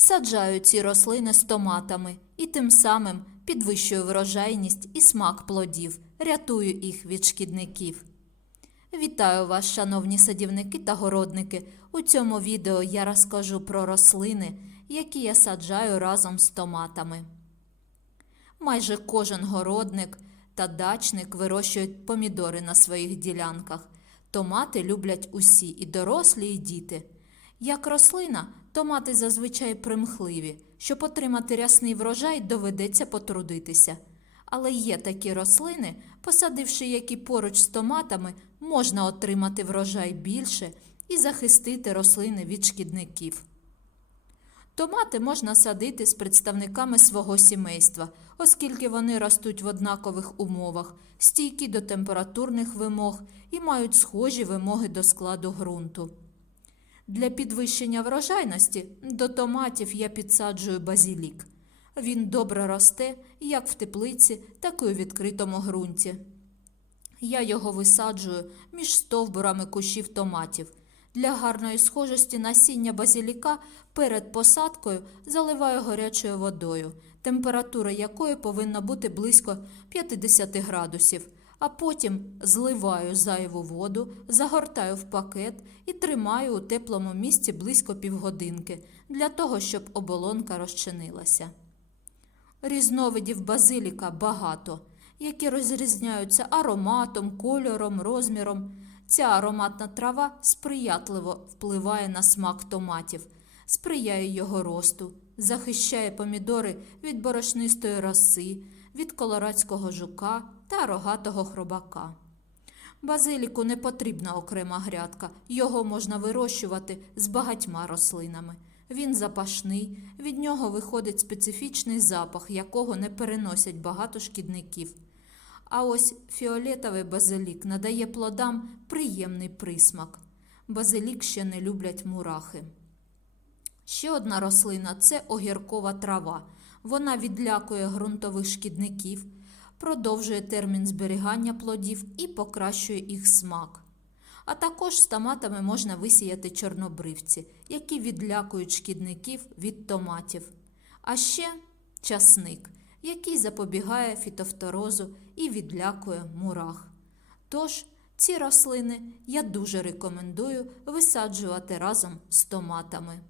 Саджаю ці рослини з томатами і тим самим підвищую врожайність і смак плодів, рятую їх від шкідників. Вітаю вас, шановні садівники та городники. У цьому відео я розкажу про рослини, які я саджаю разом з томатами. Майже кожен городник та дачник вирощують помідори на своїх ділянках. Томати люблять усі, і дорослі, і діти. Як рослина, томати зазвичай примхливі. Щоб отримати рясний врожай, доведеться потрудитися. Але є такі рослини, посадивши які поруч з томатами, можна отримати врожай більше і захистити рослини від шкідників. Томати можна садити з представниками свого сімейства, оскільки вони ростуть в однакових умовах, стійкі до температурних вимог і мають схожі вимоги до складу ґрунту. Для підвищення врожайності до томатів я підсаджую базілік. Він добре росте як в теплиці, так і у відкритому ґрунті. Я його висаджую між стовбурами кущів томатів. Для гарної схожості насіння базіліка перед посадкою заливаю гарячою водою, температура якої повинна бути близько 50 градусів, а потім зливаю зайву воду, загортаю в пакет і тримаю у теплому місці близько півгодинки для того, щоб оболонка розчинилася. Різновидів базиліка багато, які розрізняються ароматом, кольором, розміром. Ця ароматна трава сприятливо впливає на смак томатів, сприяє його росту, захищає помідори від борошнистої роси, від колорадського жука та рогатого хробака. Базиліку не потрібна окрема грядка, його можна вирощувати з багатьма рослинами. Він запашний, від нього виходить специфічний запах, якого не переносять багато шкідників. А ось фіолетовий базилік надає плодам приємний присмак. Базилік ще не люблять мурахи. Ще одна рослина це огіркова трава. Вона відлякує ґрунтових шкідників, продовжує термін зберігання плодів і покращує їх смак. А також з томатами можна висіяти чорнобривці, які відлякують шкідників від томатів. А ще часник, який запобігає фітофторозу і відлякує мурах. Тож ці рослини я дуже рекомендую висаджувати разом з томатами.